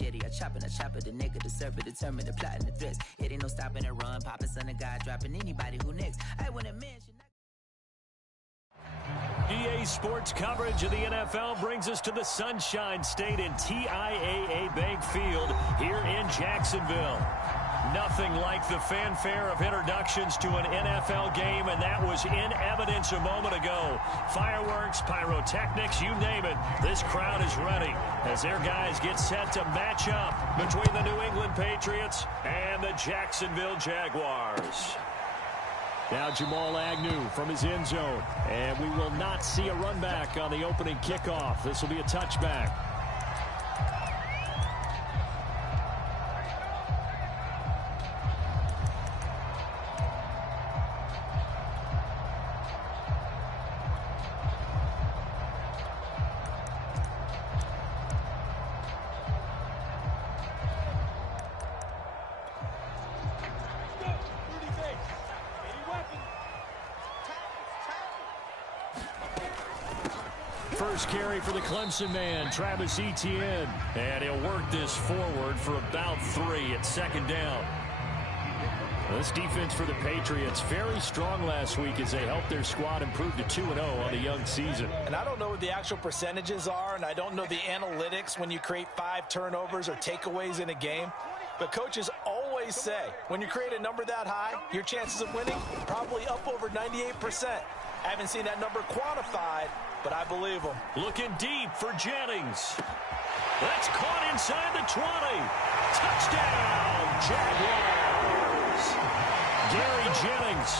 machete. I chop it, the nigga deserve it, determined, the plot and the threats. It ain't no stopping and run, popping son of God, dropping anybody who next. I wanna mention. EA Sports coverage of the NFL brings us to the Sunshine State in TIAA Bank Field here in Jacksonville. Nothing like the fanfare of introductions to an NFL game, and that was in evidence a moment ago. Fireworks, pyrotechnics, you name it. This crowd is ready as their guys get set to match up between the New England Patriots and the Jacksonville Jaguars. Now Jamal Agnew from his end zone, and we will not see a run back on the opening kickoff. This will be a touchback. First carry for the Clemson man, Travis Etienne. And he'll work this forward for about 3 at second down. This defense for the Patriots, very strong last week as they helped their squad improve to 2-0 on the young season. And I don't know what the actual percentages are, and I don't know the analytics when you create 5 turnovers or takeaways in a game. But coaches always say, when you create a number that high, your chances of winning probably up over 98%. I haven't seen that number quantified, but I believe them. Looking deep for Jennings. That's caught inside the 20. Touchdown, Jaguars. Gary Jennings,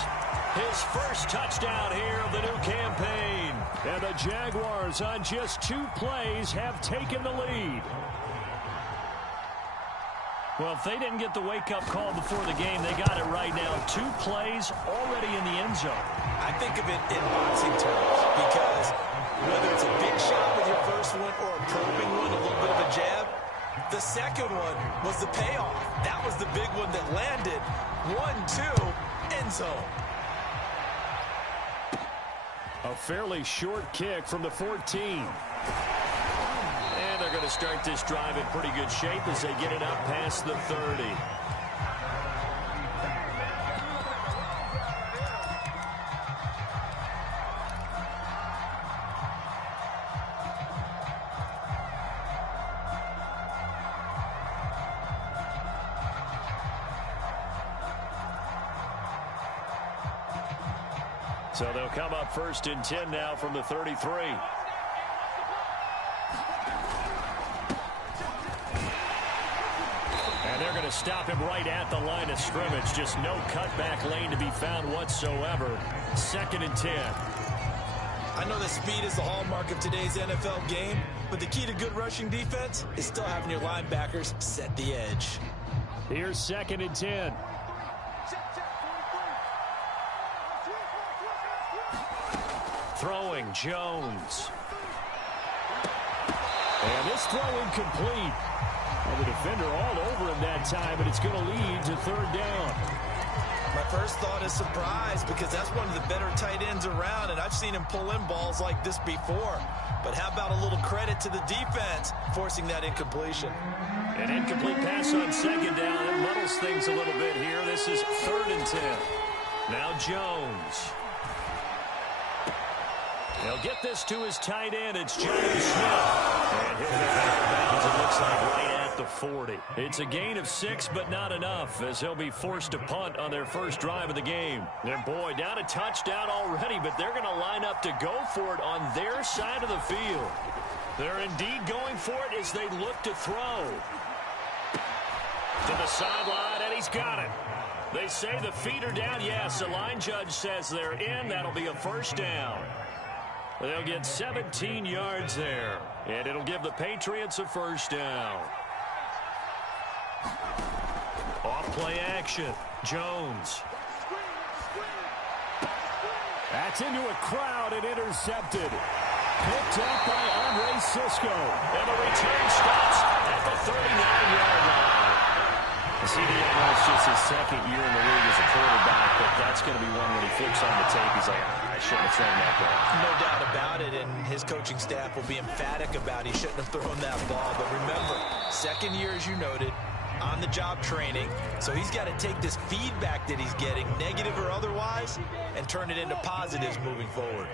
his first touchdown here of the new campaign. And the Jaguars on just 2 plays have taken the lead. Well, if they didn't get the wake-up call before the game, they got it right now. 2 plays already in the end zone. I think of it in boxing terms because whether it's a big shot with your first one or a probing one, a little bit of a jab, the second one was the payoff. That was the big one that landed. 1-2, end zone. A fairly short kick from the 14. And they're going to start this drive in pretty good shape as they get it up past the 30. So they'll come up 1st and 10 now from the 33. And they're going to stop him right at the line of scrimmage. Just no cutback lane to be found whatsoever. 2nd and 10. I know that speed is the hallmark of today's NFL game, but the key to good rushing defense is still having your linebackers set the edge. Here's 2nd and 10. Throwing Jones. And this throw incomplete. And the defender all over him that time, but it's going to lead to 3rd down. My first thought is surprise because that's one of the better tight ends around, and I've seen him pull in balls like this before. But how about a little credit to the defense forcing that incompletion? An incomplete pass on 2nd down. It muddles things a little bit here. This is 3rd and 10. Now Jones. He'll get this to his tight end. It's Johnny Smith. And he'll get back as it looks like right at the 40. It's a gain of 6, but not enough as they'll be forced to punt on their first drive of the game. And boy, down a touchdown already, but they're going to line up to go for it on their side of the field. They're indeed going for it as they look to throw. To the sideline, and he's got it. They say the feet are down. Yes, the line judge says they're in. That'll be a 1st down. They'll get 17 yards there, and it'll give the Patriots a 1st down. Off-play action. Jones. That's into a crowd and intercepted. Picked up by Andre Cisco. And the return stops at the 39-yard line. The CDL just his second year in the league as a quarterback, but that's going to be one when he flips on the tape. He's like, I shouldn't have thrown that ball. No doubt about it, and his coaching staff will be emphatic about he shouldn't have thrown that ball. But remember, second year, as you noted, on-the-job training. So he's got to take this feedback that he's getting, negative or otherwise, and turn it into positives moving forward.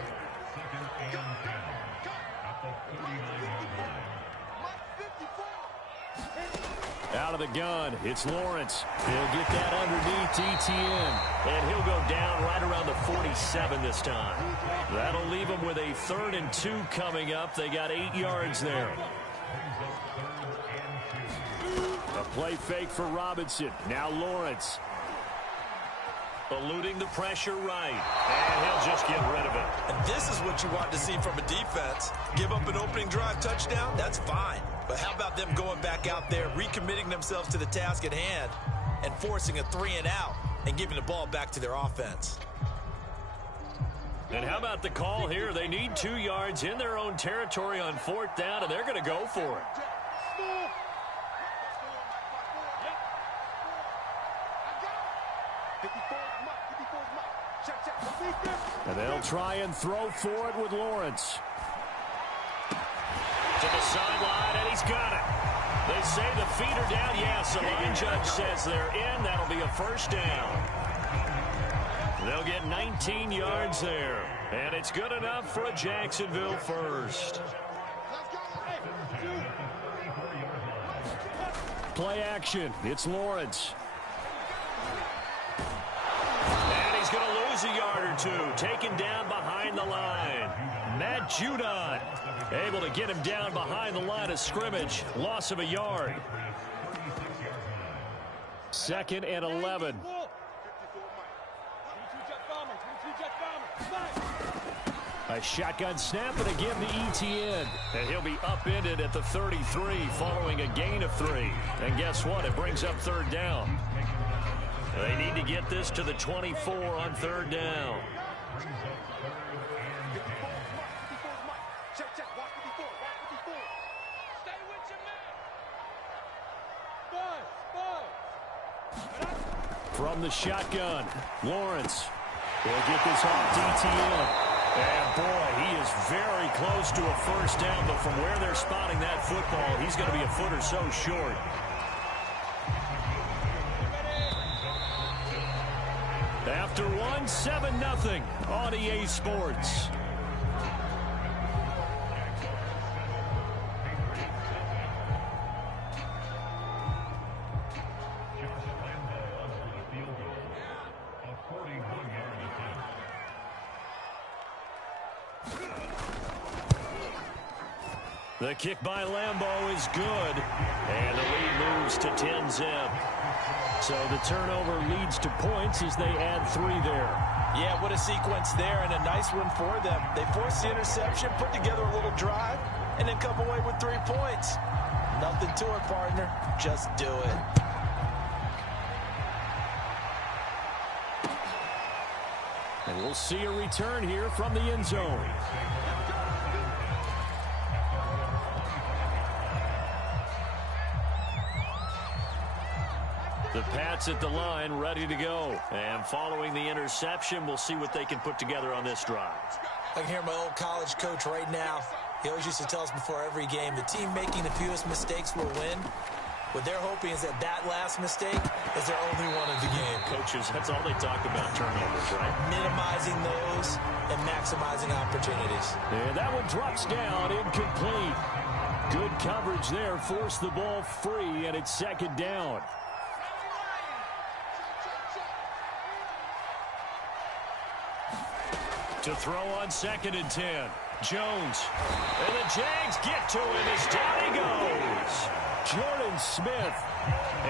Out of the gun, it's Lawrence. He'll get that underneath Etienne. And he'll go down right around the 47 this time. That'll leave him with a 3rd and 2 coming up. They got 8 yards there. A play fake for Robinson. Now Lawrence. Eluding the pressure right. And he'll just get rid of it. And this is what you want to see from a defense. Give up an opening drive touchdown, that's fine. But how about them going back out there, recommitting themselves to the task at hand, and forcing a 3 and out, and giving the ball back to their offense. And how about the call here? They need 2 yards in their own territory on 4th down, and they're going to go for it. And they'll try and throw for it with Lawrence. To the sideline, and he's got it. They say the feet are down. Yes, the line judge says they're in. That'll be a 1st down. They'll get 19 yards there. And it's good enough for a Jacksonville 1st. Play action. It's Lawrence. And he's going to lose a yard or 2. Taken down behind the line. Matt Judon able to get him down behind the line of scrimmage. Loss of a yard. 2nd and 11. A shotgun snap and again to Etienne. And he'll be upended at the 33 following a gain of 3. And guess what? It brings up 3rd down. They need to get this to the 24 on 3rd down. From the shotgun, Lawrence will get this off DTN. And boy, he is very close to a 1st down, but from where they're spotting that football, he's going to be a foot or so short. After 1, 7-0 on EA Sports. The kick by Lambeau is good, and the lead moves to 10-zip. So the turnover leads to points as they add 3 there. Yeah, what a sequence there, and a nice one for them. They forced the interception, put together a little drive, and then come away with 3 points. Nothing to it, partner. Just do it. And we'll see a return here from the end zone. The Pats at the line, ready to go. And following the interception, we'll see what they can put together on this drive. I can hear my old college coach right now. He always used to tell us before every game, the team making the fewest mistakes will win. What they're hoping is that that last mistake is their only one of the game. Coaches, that's all they talk about, turnovers, right? Minimizing those and maximizing opportunities. And that one drops down, incomplete. Good coverage there, forced the ball free, and it's 2nd down. To throw on 2nd and 10. Jones. And the Jags get to him as down he goes. Jordan Smith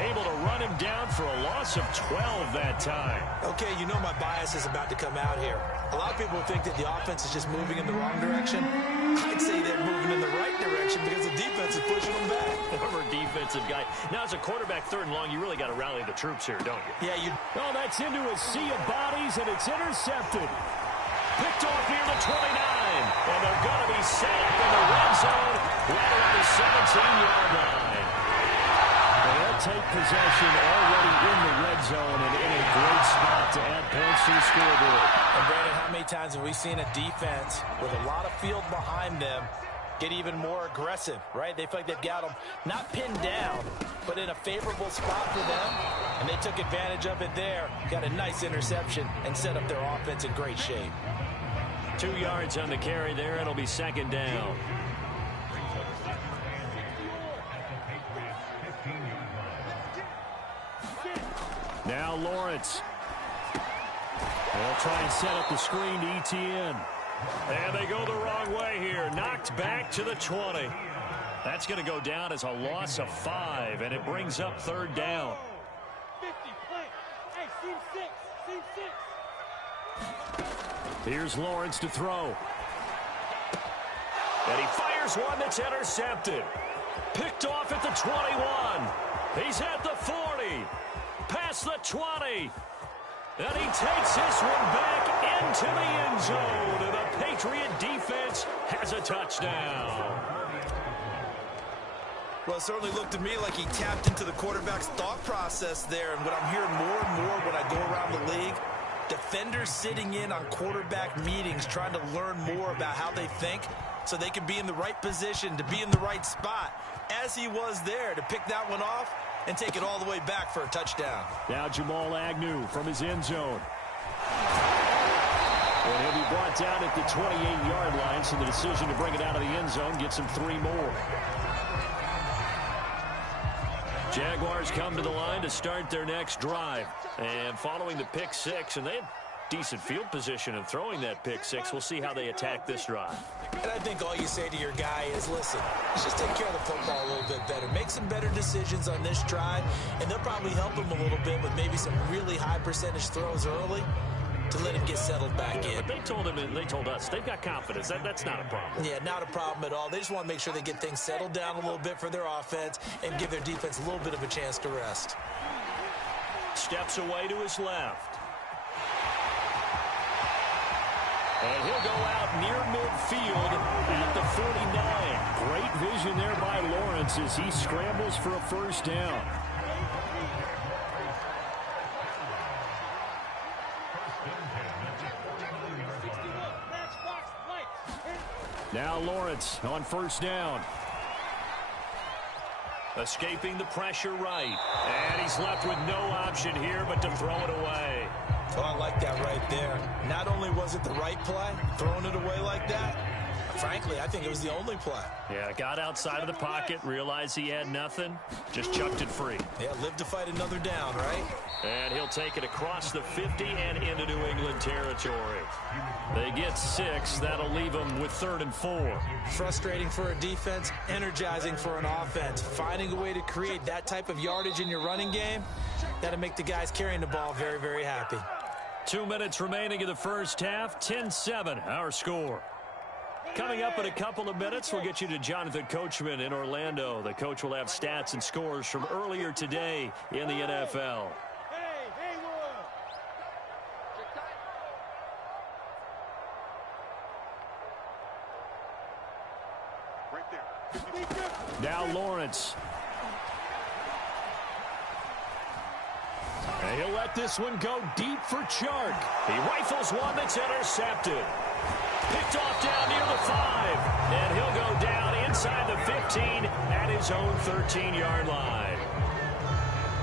able to run him down for a loss of 12 that time. Okay, you know my bias is about to come out here. A lot of people think that the offense is just moving in the wrong direction. I'd say they're moving in the right direction because the defense is pushing them back. Former defensive guy. Now, as a quarterback, 3rd and long, you really got to rally the troops here, don't you? Yeah, you... Oh, that's into a sea of bodies, and it's intercepted. Picked off near the 29. And they're going to be set up in the red zone right around the 17-yard line. And that take possession already in the red zone and in a great spot to add points to the scoreboard. And Brandon, how many times have we seen a defense with a lot of field behind them get even more aggressive, right? They feel like they've got them not pinned down, but in a favorable spot for them, and they took advantage of it there, got a nice interception, and set up their offense in great shape. 2 yards on the carry there. It'll be second down. Now Lawrence. They'll try and set up the screen to ETN. And they go the wrong way here. Knocked back to the 20. That's going to go down as a loss of 5, and it brings up third down. 50, play. Hey, seam 6. Here's Lawrence to throw. And he fires one that's intercepted. Picked off at the 21. He's at the 40. Past the 20. And he takes this one back into the end zone. And the Patriot defense has a touchdown. Well, it certainly looked to me like he tapped into the quarterback's thought process there. And what I'm hearing more and more when I go around the league, defenders sitting in on quarterback meetings trying to learn more about how they think so they can be in the right position, to be in the right spot, as he was there, to pick that one off and take it all the way back for a touchdown. Now Jamal Agnew from his end zone. And he'll be brought down at the 28-yard line, so the decision to bring it out of the end zone gets him 3 more. Jaguars come to the line to start their next drive. And following the pick 6, and they had decent field position in throwing that pick 6. We'll see how they attack this drive. And I think all you say to your guy is, listen, let's just take care of the football a little bit better. Make some better decisions on this drive, and they'll probably help him a little bit with maybe some really high percentage throws early to let him get settled back in. But they told him, and they told us, they've got confidence. That's not a problem. Yeah, not a problem at all. They just want to make sure they get things settled down a little bit for their offense and give their defense a little bit of a chance to rest. Steps away to his left. And he'll go out near midfield at the 49. Great vision there by Lawrence as he scrambles for a first down. Now Lawrence on first down. Escaping the pressure right. And he's left with no option here but to throw it away. Oh, I like that right there. Not only was it the right play, throwing it away like that, frankly, I think it was the only play. Yeah, got outside of the pocket, realized he had nothing, just chucked it free. Yeah, live to fight another down, right? And he'll take it across the 50 and into New England territory. They get 6. That'll leave them with 3rd and 4. Frustrating for a defense, energizing for an offense. Finding a way to create that type of yardage in your running game, that'll make the guys carrying the ball very, very happy. 2 minutes remaining in the first half. 10-7, our score. Coming up in a couple of minutes, we'll get you to Jonathan Coachman in Orlando. The coach will have stats and scores from earlier today in the NFL. Now Lawrence. And he'll let this one go deep for Chark. He rifles one that's intercepted. Picked off down near the 5. And he'll go down inside the 15 at his own 13-yard line.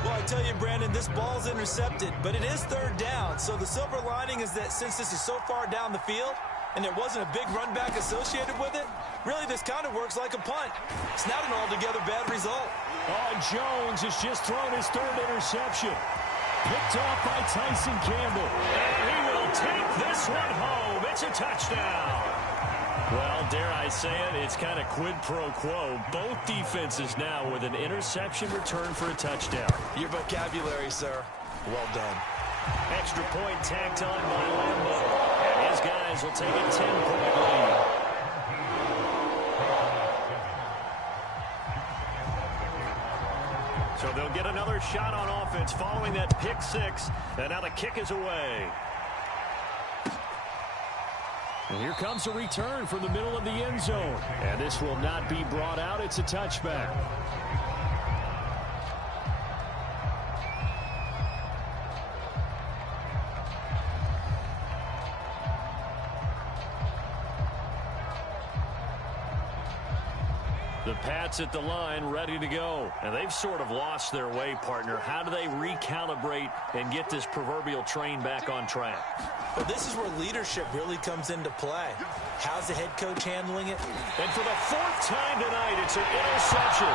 Well, I tell you, Brandon, this ball's intercepted, but it is 3rd down. So the silver lining is that since this is so far down the field and there wasn't a big run back associated with it, really this kind of works like a punt. It's not an altogether bad result. Oh, Jones has just thrown his 3rd interception. Picked off by Tyson Campbell. And he will take this one home. It's a touchdown. Well, dare I say it, it's kind of quid pro quo. Both defenses now with an interception return for a touchdown. Your vocabulary, sir. Well done. Extra point tacked on by Lambo. And his guys will take a 10-point lead. So they'll get another shot on offense following that pick 6. And now the kick is away. And here comes a return from the middle of the end zone. And this will not be brought out. It's a touchback. The Pats at the line, ready to go. And they've sort of lost their way, partner. How do they recalibrate and get this proverbial train back on track? Well, this is where leadership really comes into play. How's the head coach handling it? And for the fourth time tonight, it's an interception.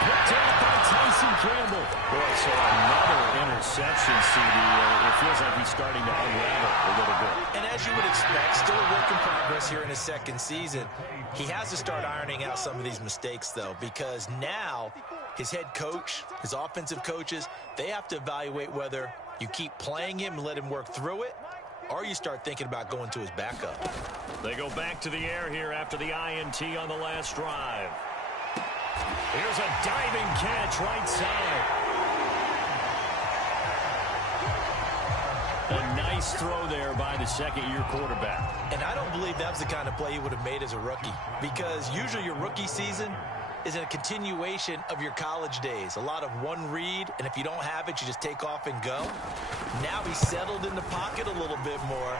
Picked off by Tyson Campbell. Boy, so another interception, CD. It feels like he's starting to unravel a little bit. And as you would expect, still a work in progress here in his second season. He has to start ironing out some of these mistakes, though, because now his head coach, his offensive coaches, they have to evaluate whether you keep playing him and let him work through it, or you start thinking about going to his backup. They go back to the air here after the INT on the last drive. Here's a diving catch right side. A nice throw there by the second-year quarterback. And I don't believe that was the kind of play he would have made as a rookie, because usually your rookie season is a continuation of your college days. A lot of one read, and if you don't have it, you just take off and go. Now he's settled in the pocket a little bit more,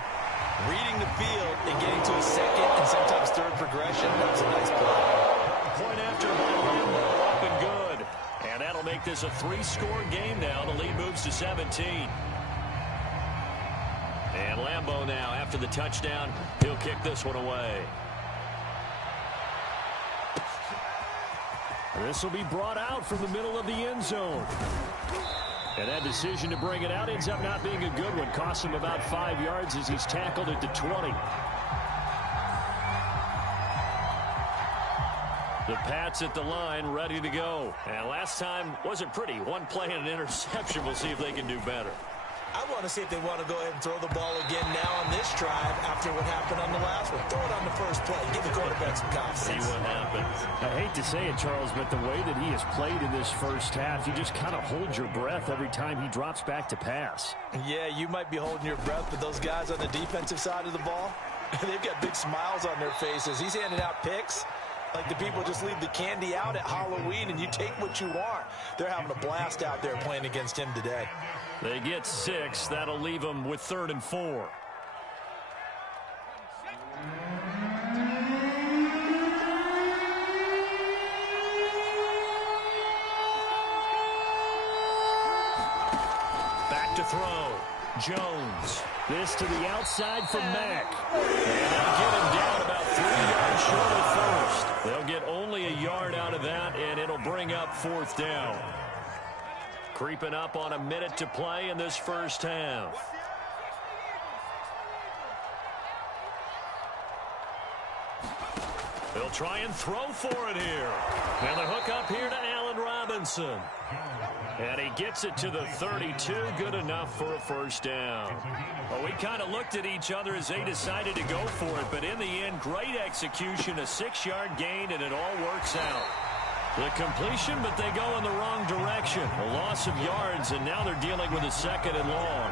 reading the field and getting to his second and sometimes third progression. That was a nice play. Point after by Lambo, up and good. And that'll make this a 3-score game now. The lead moves to 17. And Lambo now, after the touchdown, he'll kick this one away. This will be brought out from the middle of the end zone. And that decision to bring it out ends up not being a good one. Costs him about 5 yards as he's tackled at the 20. The Pats at the line, ready to go. And last time wasn't pretty. One play and an interception. We'll see if they can do better. I want to see if they want to go ahead and throw the ball again now on this drive after what happened on the last one. Throw it on the first play. Give the quarterback some confidence. See what happens. I hate to say it, Charles, but the way that he has played in this first half, you just kind of hold your breath every time he drops back to pass. Yeah, you might be holding your breath, but those guys on the defensive side of the ball, they've got big smiles on their faces. He's handing out picks like the people just leave the candy out at Halloween and you take what you want. They're having a blast out there playing against him today. They get 6. That'll leave them with 3rd and 4. Back to throw. Jones. This to the outside for Mack. And they'll get him down about 3 yards short of first. They'll get only a yard out of that, and it'll bring up 4th down. Creeping up on a minute to play in this first half. They'll try and throw for it here. And the hook up here to Allen Robinson. And he gets it to the 32. Good enough for a first down. Well, we kind of looked at each other as they decided to go for it. But in the end, great execution, a 6-yard gain, and it all works out. The completion, but they go in the wrong direction. A loss of yards, and now they're dealing with a 2nd and long.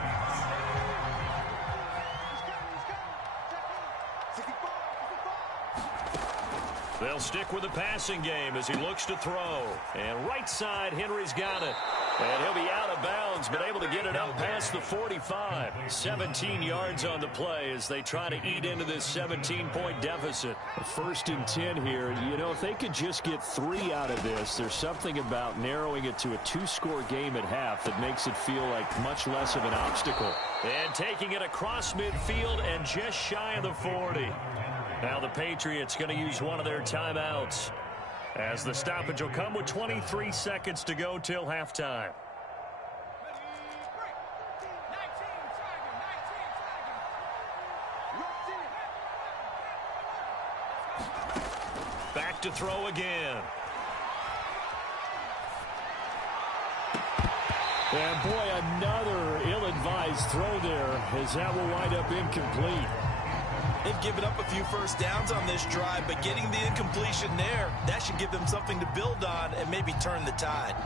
They'll stick with the passing game as he looks to throw. And right side, Henry's got it. And he'll be out of bounds, but able to get it up past the 45. 17 yards on the play as they try to eat into this 17-point deficit. 1st and 10 here. You know, if they could just get 3 out of this, there's something about narrowing it to a 2-score game at half that makes it feel like much less of an obstacle. And taking it across midfield and just shy of the 40. Now the Patriots going to use one of their timeouts as the stoppage will come with 23 seconds to go till halftime. Back to throw again. And boy, another ill-advised throw there as that will wind up incomplete. They've given up a few first downs on this drive, but getting the incompletion there, that should give them something to build on and maybe turn the tide.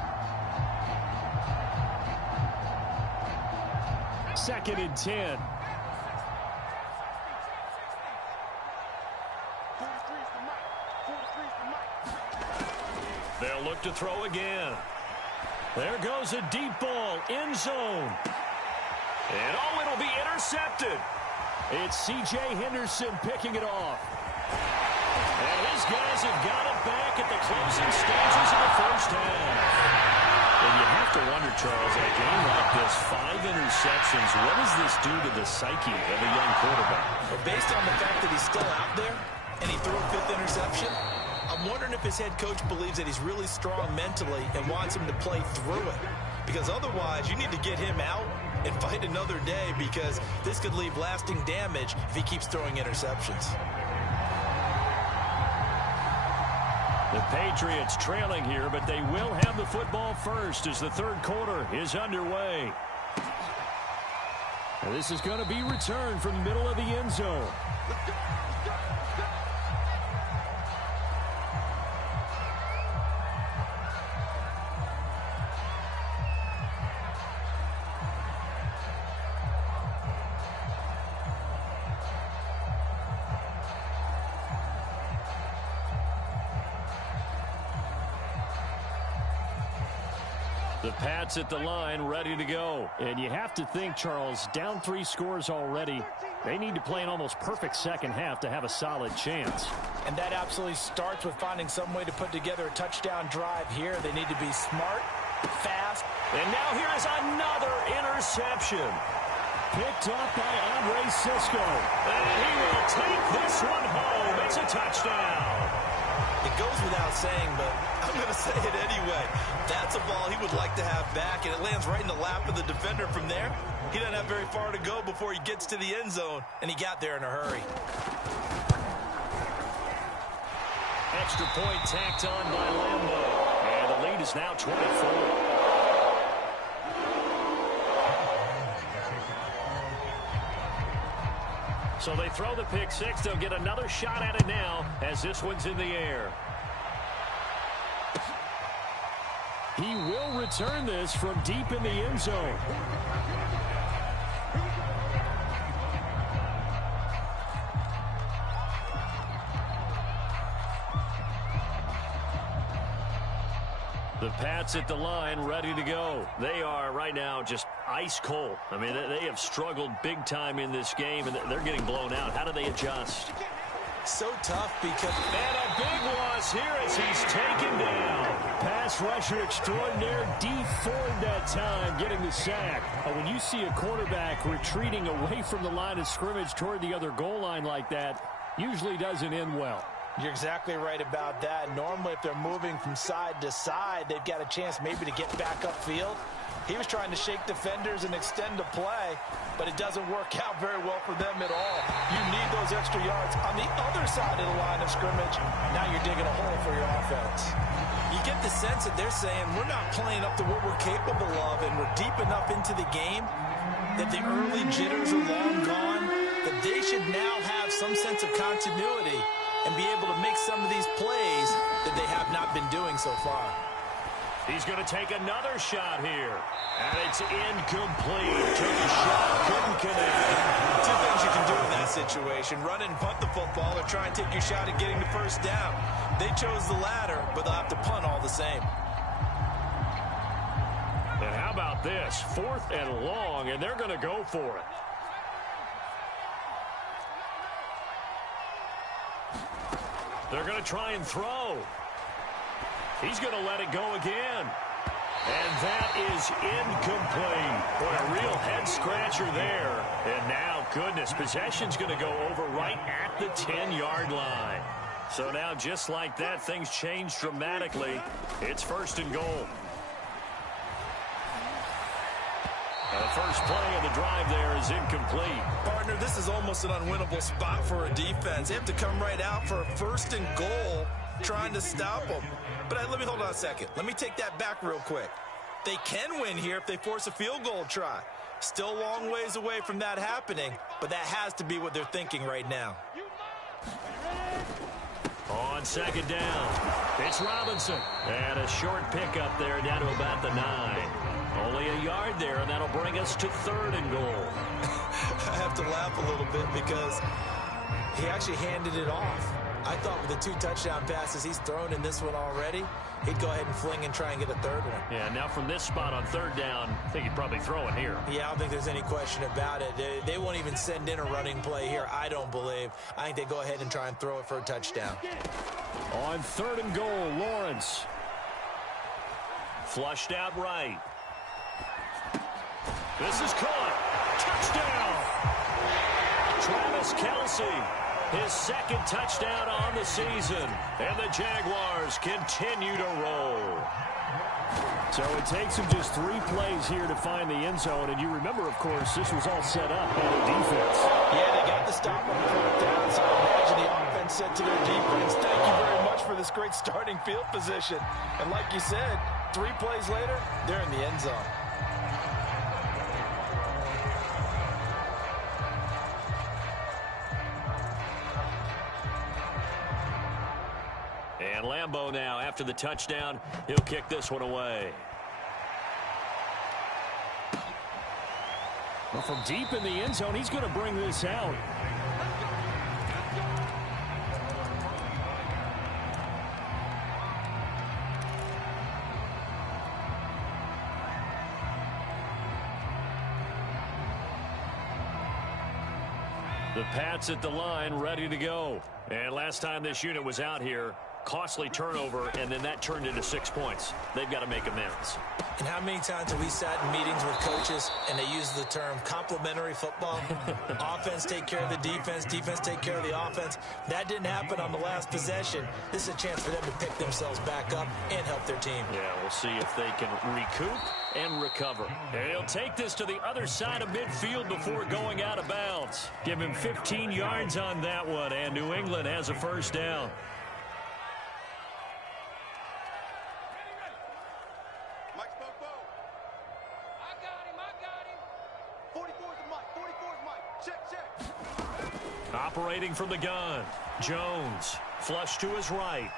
2nd and 10. They'll look to throw again. There goes a deep ball, end zone. And oh, it'll be intercepted. It's C.J. Henderson picking it off. And These guys have got it back at the closing stages of the first half. And you have to wonder, Charles, in a game like this, 5 interceptions, what does this do to the psyche of a young quarterback? Well, based on the fact that he's still out there and he threw a 5th interception, I'm wondering if his head coach believes that he's really strong mentally and wants him to play through it. Because otherwise, you need to get him out and fight another day, because this could leave lasting damage if he keeps throwing interceptions. The Patriots trailing here, but they will have the football first as the third quarter is underway. And this is going to be returned from the middle of the end zone. The Pats at the line, ready to go. And you have to think, Charles, down 3 scores already. They need to play an almost perfect second half to have a solid chance. And that absolutely starts with finding some way to put together a touchdown drive here. They need to be smart, fast. And now here is another interception. Picked off by Andre Cisco. And he will take this one home. It's a touchdown. It goes without saying, but I'm going to say it anyway. That's a ball he would like to have back, and it lands right in the lap of the defender from there. He doesn't have very far to go before he gets to the end zone, and he got there in a hurry. Extra point tacked on by Lambo. And the lead is now 24. So they throw the pick six. They'll get another shot at it now as this one's in the air. He will return this from deep in the end zone. The Pats at the line, ready to go. They are right now just ice cold. I mean, they have struggled big time in this game, and they're getting blown out. How do they adjust? So tough because... And a big loss here as he's taken down. Pass rusher extraordinaire, D Ford that time, getting the sack. When you see a quarterback retreating away from the line of scrimmage toward the other goal line like that, usually doesn't end well. You're exactly right about that. Normally, if they're moving from side to side, they've got a chance maybe to get back upfield. He was trying to shake defenders and extend the play, but it doesn't work out very well for them at all. You need those extra yards on the other side of the line of scrimmage. Now you're digging a hole for your offense. You get the sense that they're saying we're not playing up to what we're capable of, and we're deep enough into the game that the early jitters are long gone, that they should now have some sense of continuity and be able to make some of these plays that they have not been doing so far. He's going to take another shot here. And it's incomplete. Took a shot, couldn't connect. Two things you can do in that situation: run and punt the football, or try and take your shot at getting the first down. They chose the latter, but they'll have to punt all the same. And how about this? 4th and long, and they're going to go for it. They're going to try and throw. He's going to let it go again. And that is incomplete. Boy, a real head-scratcher there. And now, goodness, possession's going to go over right at the 10-yard line. So now, just like that, things change dramatically. It's 1st and goal. The first play of the drive there is incomplete. Partner, this is almost an unwinnable spot for a defense. They have to come right out for a 1st and goal, trying to stop them. But let me hold on a second. Let me take that back real quick. They can win here if they force a field goal try. Still a long ways away from that happening, but that has to be what they're thinking right now. On 2nd down, it's Robinson. And a short pickup there down to about the 9. Only a yard there, and that'll bring us to 3rd and goal. I have to laugh a little bit because he actually handed it off. I thought with the 2 touchdown passes he's thrown in this one already, he'd go ahead and fling and try and get a third one. Yeah, now from this spot on 3rd down, I think he'd probably throw it here. Yeah, I don't think there's any question about it. They won't even send in a running play here, I don't believe. I think they go ahead and try and throw it for a touchdown. On 3rd and goal, Lawrence. Flushed out right. This is caught. Touchdown. Travis Kelce, his 2nd touchdown on the season. And the Jaguars continue to roll. So it takes him just 3 plays here to find the end zone. And you remember, of course, this was all set up by the defense. Yeah, they got the stop on 4th down, so I imagine the offense said to their defense, thank you very much for this great starting field position. And like you said, 3 plays later, they're in the end zone. And Lambeau now, after the touchdown, he'll kick this one away. Well, from deep in the end zone, he's going to bring this out. The Pats at the line, ready to go. And last time this unit was out here, costly turnover, and then that turned into 6 points. They've got to make amends. And how many times have we sat in meetings with coaches and they use the term complementary football? Offense take care of the defense, defense take care of the offense. That didn't happen on the last possession. This is a chance for them to pick themselves back up and help their team. Yeah, we'll see if they can recoup and recover. And he'll take this to the other side of midfield before going out of bounds. Give him 15 yards on that one, and New England has a 1st down. Operating from the gun, Jones, flush to his right.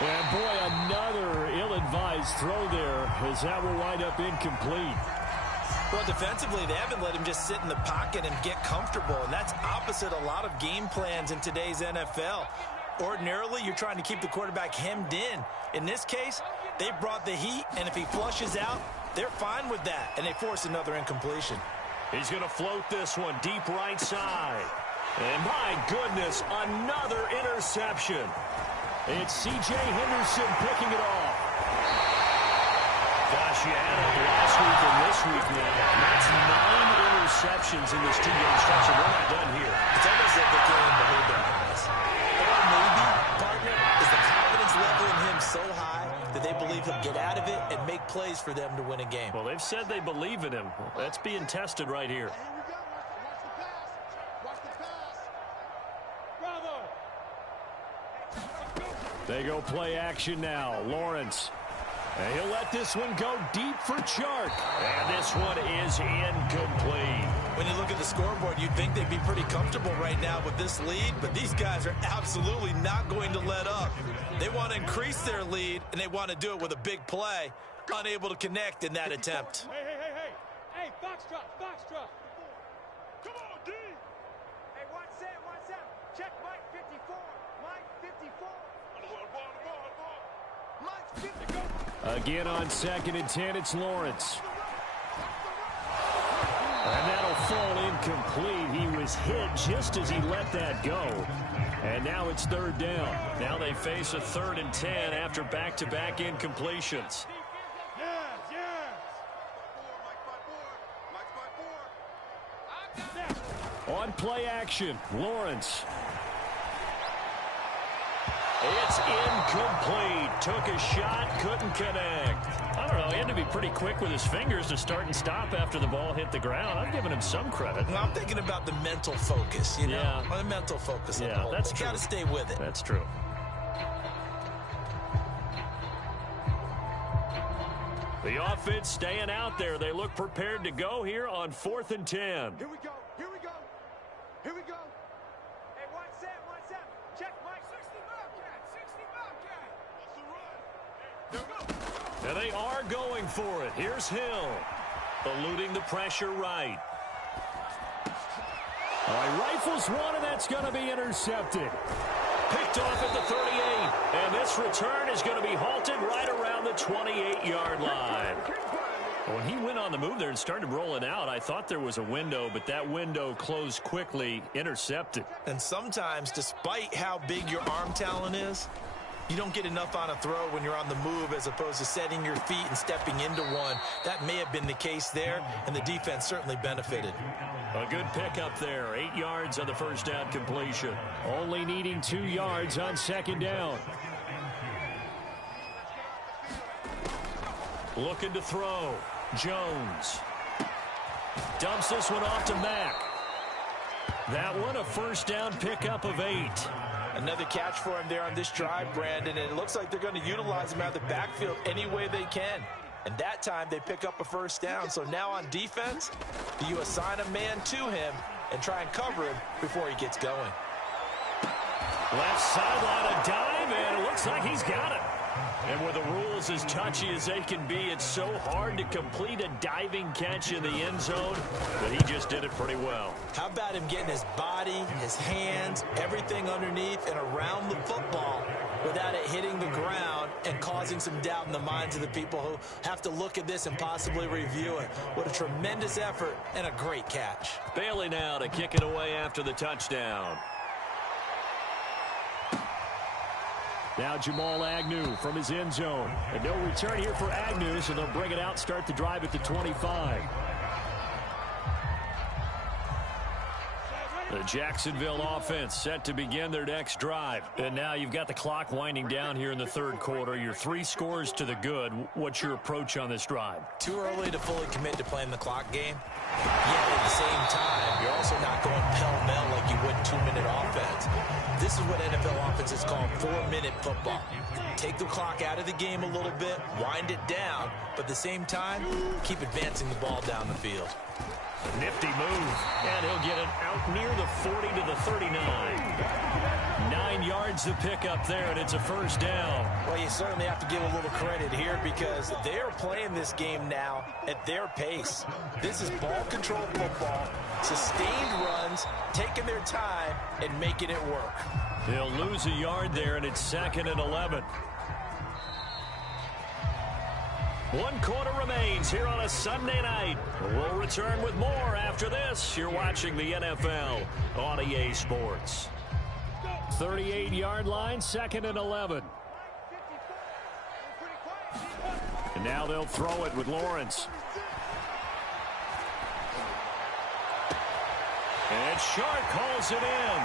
And boy, another ill-advised throw there, as that will wind up incomplete. Well, defensively, they haven't let him just sit in the pocket and get comfortable, and that's opposite a lot of game plans in today's NFL. Ordinarily, you're trying to keep the quarterback hemmed in. In this case, they brought the heat, and if he flushes out, they're fine with that, and they force another incompletion. He's going to float this one deep right side. And my goodness, another interception. It's C.J. Henderson picking it off. Gosh, you had it last week and this week now. That's 9 interceptions in this 2-game stretch, and we're not done here. It's almost like they can't even believe their eyes. Or maybe, partner, is the confidence level in him so high that they believe he'll get out of it and make plays for them to win a game. Well, they've said they believe in him. That's being tested right here. They go play action now. Lawrence. And he'll let this one go deep for Chark. And this one is incomplete. When you look at the scoreboard, you'd think they'd be pretty comfortable right now with this lead, but these guys are absolutely not going to let up. They want to increase their lead, and they want to do it with a big play. Unable to connect in that attempt. Hey, Foxtrot. Come on, D. Hey, what's that? Check Mike 54. Mike 54. Mike 54. Again on 2nd and 10, it's Lawrence. And that'll fall incomplete. He was hit just as he let that go. And now it's 3rd down. Now they face a 3rd and 10 after back-to-back incompletions. On play action, Lawrence. It's incomplete. Took a shot, couldn't connect. I don't know, he had to be pretty quick with his fingers to start and stop after the ball hit the ground. I'm giving him some credit. Well, I'm thinking about the mental focus, you know? The mental focus. Yeah, that's true. Got to stay with it. That's true. The offense staying out there. They look prepared to go here on 4th and 10. Here we go. Hey, what's that? Check Mike 60 Bobcat. And they are going for it. Here's Hill, eluding the pressure right. All right, rifles one, and that's going to be intercepted. Picked off at the 38. And this return is going to be halted right around the 28-yard line. When he went on the move there and started rolling out, I thought there was a window, but that window closed quickly, intercepted. And sometimes, despite how big your arm talent is, you don't get enough on a throw when you're on the move as opposed to setting your feet and stepping into one. That may have been the case there, and the defense certainly benefited. A good pickup there. 8 yards on the first down completion. Only needing 2 yards on second down. Looking to throw. Jones. Dumps this one off to Mack. That one a first down pickup of 8. Another catch for him there on this drive, Brandon, and it looks like they're going to utilize him out of the backfield any way they can. And that time they pick up a first down. So now on defense, you assign a man to him and try and cover him before he gets going. Left sideline a dive, and it looks like he's got it. And with the rules as touchy as they can be, it's so hard to complete a diving catch in the end zone, but he just did it pretty well. How about him getting his body, his hands, everything underneath and around the football without it hitting the ground and causing some doubt in the minds of the people who have to look at this and possibly review it. What a tremendous effort and a great catch. Bailey now to kick it away after the touchdown. Now Jamal Agnew from his end zone. And no return here for Agnew, so they'll bring it out, start the drive at the 25. The Jacksonville offense set to begin their next drive. And now you've got the clock winding down here in the third quarter. You're 3 scores to the good. What's your approach on this drive? Too early to fully commit to playing the clock game. Yet at the same time, you're also not going pell-mell like you would 2-minute offense. This is what NFL offenses call 4-minute football. Take the clock out of the game a little bit, wind it down, but at the same time, keep advancing the ball down the field. Nifty move, and he'll get it out near the 40 to the 39. 9 yards to pick up there, and it's a first down. Well, you certainly have to give a little credit here because they're playing this game now at their pace. This is ball control football, sustained runs, taking their time, and making it work. He'll lose a yard there, and it's 2nd and 11. 1 quarter remains here on a Sunday night. We'll return with more after this. You're watching the NFL on EA Sports. 38-yard line, 2nd and 11. And now they'll throw it with Lawrence. And Shark calls it in.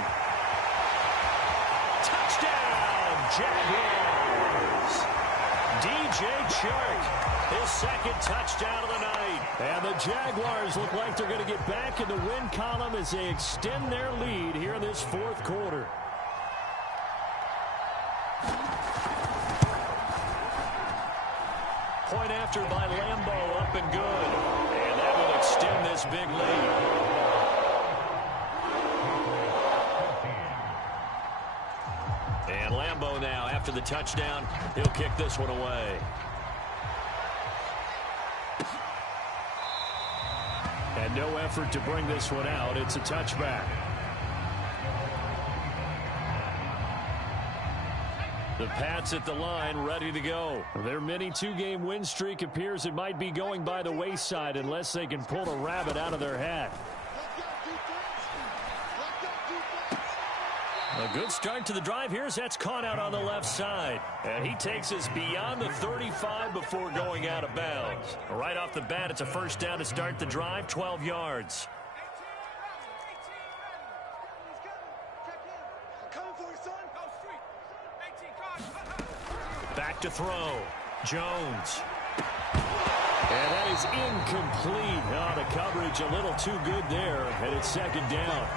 Touchdown, Jaguars. DJ Chark. His 2nd touchdown of the night. And the Jaguars look like they're going to get back in the win column as they extend their lead here in this 4th quarter. Point after by Lambeau, up and good. And that will extend this big lead. And Lambeau now, after the touchdown, he'll kick this one away. And no effort to bring this one out. It's a touchback. The Pats at the line, ready to go. Their mini 2-game win streak appears it might be going by the wayside unless they can pull a rabbit out of their hat. A good start to the drive here as that's caught out on the left side. And he takes us beyond the 35 before going out of bounds. Right off the bat, it's a first down to start the drive, 12 yards. Back to throw. Jones. And that is incomplete. Oh, the coverage a little too good there, and it's 2nd down.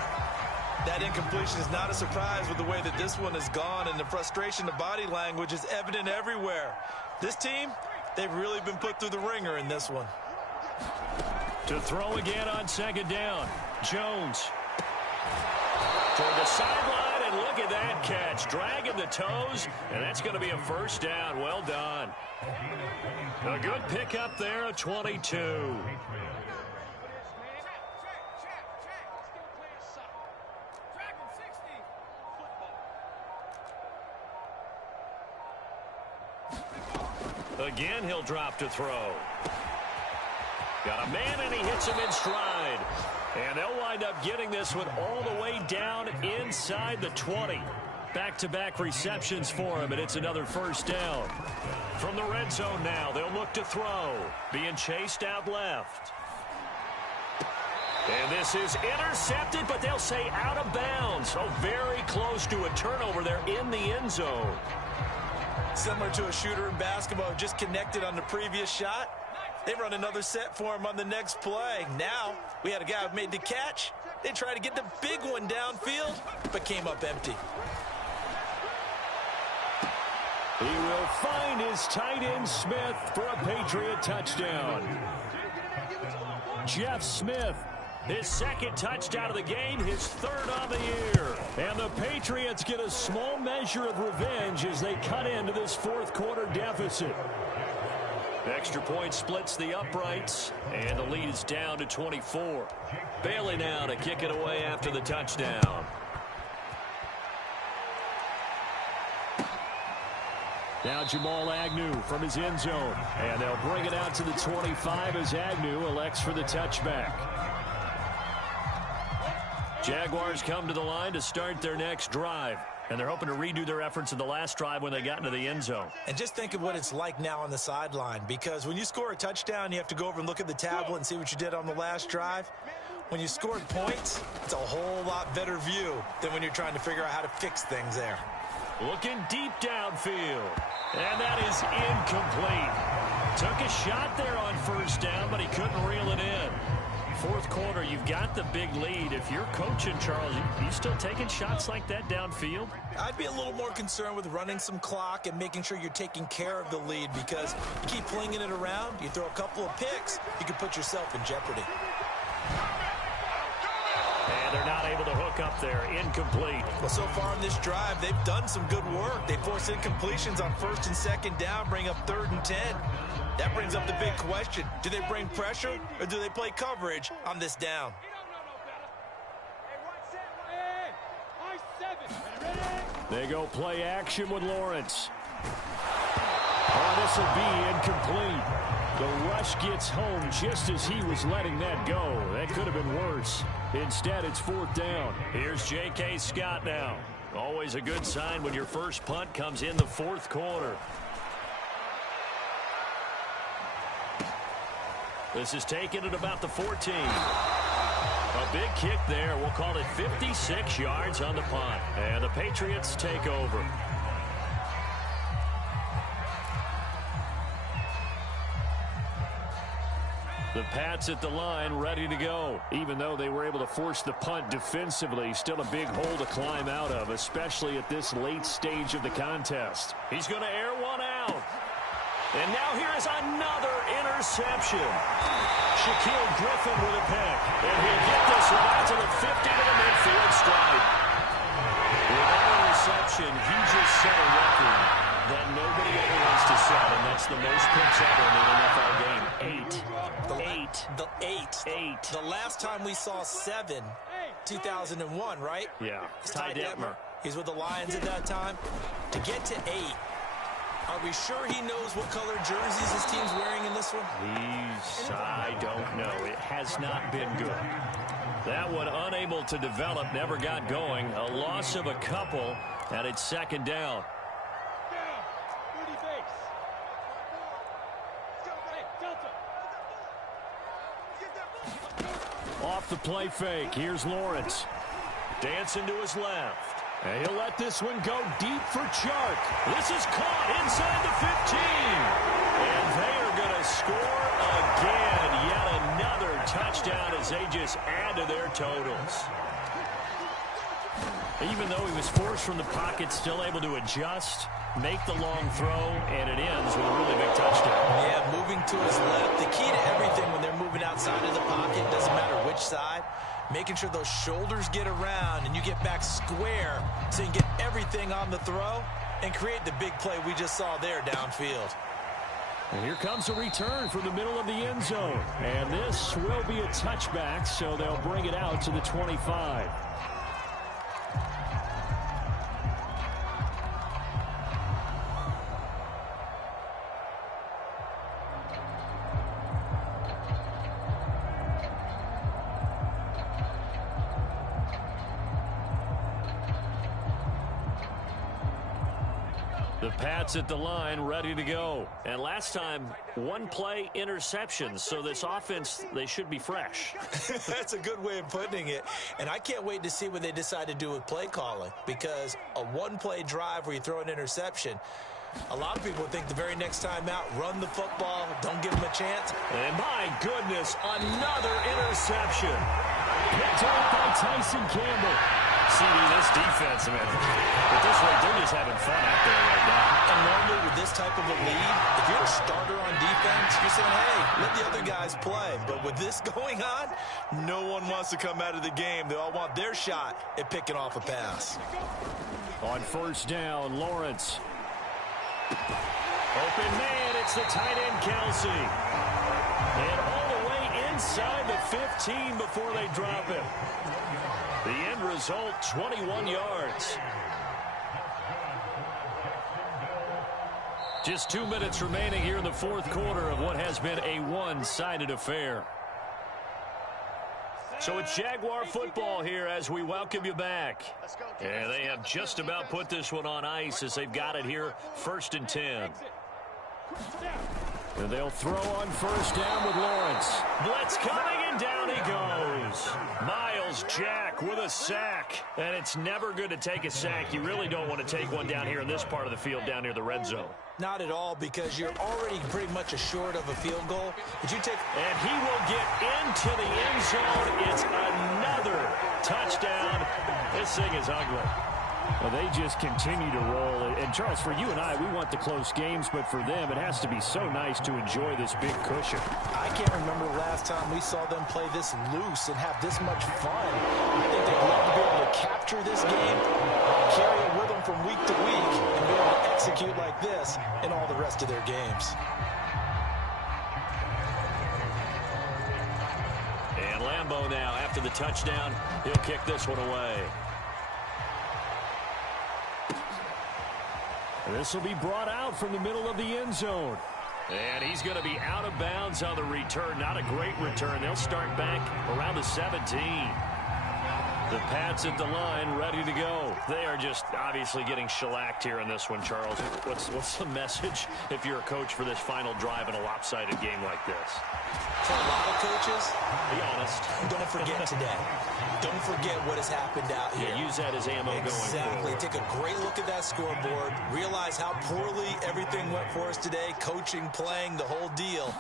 That incompletion is not a surprise with the way that this one has gone, and the frustration, the body language is evident everywhere. This team, they've really been put through the ringer in this one. To throw again on 2nd down. Jones. Toward the sideline, and look at that catch. Dragging the toes, and that's going to be a first down. Well done. A good pickup there, a 22. Again, he'll drop to throw. Got a man, and he hits him in stride. And they'll wind up getting this one all the way down inside the 20. Back-to-back receptions for him, and it's another first down. From the red zone now, they'll look to throw. Being chased out left. And this is intercepted, but they'll say out of bounds. So very close to a turnover there in the end zone. Similar to a shooter in basketball, just connected on the previous shot. They run another set for him on the next play. Now, we had a guy who made the catch. They tried to get the big one downfield, but came up empty. He will find his tight end Smith for a Patriot touchdown. Jeff Smith, his second touchdown of the game, his third on the year. And the Patriots get a small measure of revenge as they cut into this fourth quarter deficit. Extra point splits the uprights, and the lead is down to 24. Bailey now to kick it away after the touchdown. Now Jamal Agnew from his end zone, and they'll bring it out to the 25 as Agnew elects for the touchback. Jaguars come to the line to start their next drive. And they're hoping to redo their efforts in the last drive when they got into the end zone. And just think of what it's like now on the sideline, because when you score a touchdown, you have to go over and look at the tablet and see what you did on the last drive. When you scored points, it's a whole lot better view than when you're trying to figure out how to fix things there. Looking deep downfield. And that is incomplete. Took a shot there on first down, but he couldn't reel it in. Fourth quarter, you've got the big lead. If you're coaching, Charles, you still taking shots like that downfield? I'd be a little more concerned with running some clock and making sure you're taking care of the lead, because you keep flinging it around, you throw a couple of picks, you can put yourself in jeopardy. And they're not able to hook up there. Incomplete. Well, so far in this drive, they've done some good work. They force incompletions on first and second down, bring up 3rd and 10. That brings up the big question. Do they bring pressure, or do they play coverage on this down? They go play action with Lawrence. Oh, this will be incomplete. The rush gets home just as he was letting that go. That could have been worse. Instead, it's 4th down. Here's J.K. Scott now. Always a good sign when your first punt comes in the fourth quarter. This is taken at about the 14. A big kick there. We'll call it 56 yards on the punt. And the Patriots take over. The Pats at the line ready to go. Even though they were able to force the punt defensively, still a big hole to climb out of, especially at this late stage of the contest. He's going to air one out. And now here is another interception. Shaquille Griffin with a pick. And he'll get this one out to the 50 to the midfield stripe. With that interception, he just set a record that nobody ever wants to set, and that's the most picks ever in an NFL game. 8. The last time we saw 7, 2001, right? Yeah. Ty Detmer. He's with the Lions at that time. To get to 8, are we sure he knows what color jerseys his team's wearing in this one? I don't know. It has not been good. That one unable to develop, never got going. A loss of a couple, and it's 2nd down. Off the play fake, here's Lawrence. Dancing to his left. And he'll let this one go deep for Chark. This is caught inside the 15. And they are going to score again. Yet another touchdown as they just add to their totals. Even though he was forced from the pocket, still able to adjust, make the long throw, and it ends with a really big touchdown. Yeah, moving to his left. The key to everything when they're moving outside of the pocket, doesn't matter which side, making sure those shoulders get around and you get back square so you can get everything on the throw and create the big play we just saw there downfield. And here comes a return from the middle of the end zone. And this will be a touchback, so they'll bring it out to the 25. The Pats at the line, ready to go. And last time, one play interceptions. So this offense, they should be fresh. That's a good way of putting it. And I can't wait to see what they decide to do with play calling. Because a one-play drive where you throw an interception, a lot of people think the very next time out, run the football, don't give them a chance. And my goodness, another interception. Picked off by Tyson Campbell. CD, this defense, man, at this rate, they're just having fun out there right now. And normally with this type of a lead, if you're a starter on defense, you're saying, hey, let the other guys play. But with this going on, no one wants to come out of the game. They all want their shot at picking off a pass. On first down, Lawrence. Open man, it's the tight end, Kelsey. And all the way inside the 15 before they drop him. The end result, 21 yards. Just 2 minutes remaining here in the fourth quarter of what has been a one-sided affair. So it's Jaguar football here as we welcome you back. And they have just about put this one on ice as they've got it here, 1st and 10. And they'll throw on first down with Lawrence. Blitz coming, and down he goes. Miles Jack with a sack. And it's never good to take a sack. You really don't want to take one down here in this part of the field down near the red zone. Not at all, because you're already pretty much assured of a field goal. But you take... And he will get into the end zone. It's another touchdown. This thing is ugly. Well, they just continue to roll. And, Charles, for you and I, we want the close games, but for them, it has to be so nice to enjoy this big cushion. I can't remember the last time we saw them play this loose and have this much fun. I think they'd love to be able to capture this game, carry it with them from week to week, and be able to execute like this in all the rest of their games. And Lambeau now, after the touchdown, he'll kick this one away. This will be brought out from the middle of the end zone. And he's going to be out of bounds on the return. Not a great return. They'll start back around the 17. The Pats at the line, ready to go. They are just obviously getting shellacked here in this one, Charles. What's the message if you're a coach for this final drive in a lopsided game like this? For a lot of coaches, be honest. Don't forget today. Don't forget what has happened out here. Yeah, use that as ammo going forward. Exactly. Take a great look at that scoreboard. Realize how poorly everything went for us today. Coaching, playing, the whole deal.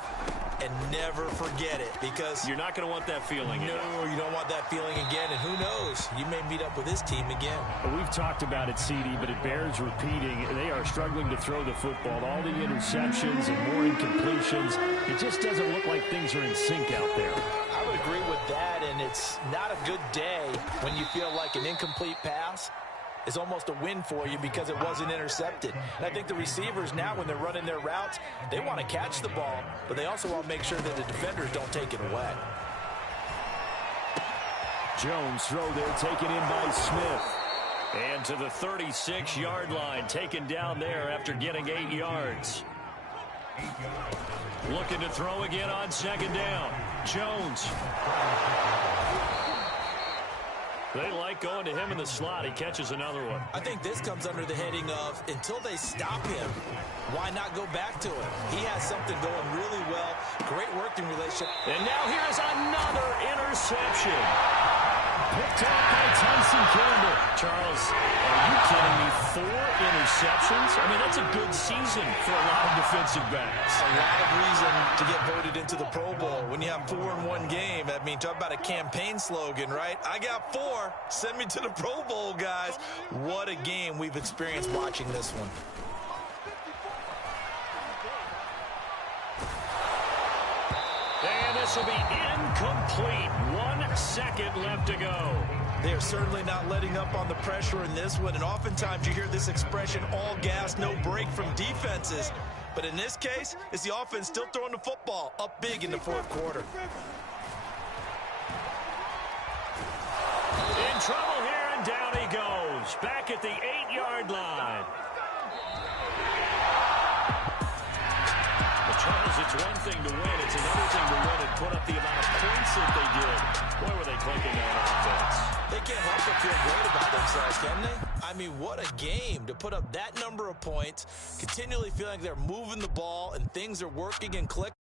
And never forget it, because you're not going to want that feeling. No, you don't want that feeling again. And who knows? You may meet up with this team again. We've talked about it, CD, but it bears repeating. They are struggling to throw the football. All the interceptions and more incompletions. It just doesn't look like things are in sync out there. I would agree with that, and it's not a good day when you feel like an incomplete pass is almost a win for you because it wasn't intercepted. And I think the receivers now, when they're running their routes, they want to catch the ball, but they also want to make sure that the defenders don't take it away. Jones throw there, taken in by Smith. And to the 36-yard line, taken down there after getting 8 yards. Looking to throw again on second down. Jones. They like going to him in the slot. He catches another one. I think this comes under the heading of, until they stop him, why not go back to him? He has something going really well. Great working relationship. And now here's another interception. Picked off by Tyson Campbell. Charles, are you kidding me? 4 interceptions? I mean, that's a good season for a lot of defensive backs. A lot of reason to get voted into the Pro Bowl. When you have 4 in one game, I mean, talk about a campaign slogan, right? I got 4. Send me to the Pro Bowl, guys. What a game we've experienced watching this one. And this will be incomplete. 1 second left to go. They are certainly not letting up on the pressure in this one, and oftentimes you hear this expression, all gas, no break from defenses. But in this case, it's the offense still throwing the football up big in the fourth quarter. In trouble here, and down he goes. Back at the 8-yard line. Charles, it's one thing to win. It's another thing to win and put up the amount of points that they did. Boy, were they clicking on offense. They can't help but feel great about themselves, can they? I I mean, what a game to put up that number of points, continually feeling like they're moving the ball and things are working and clicking.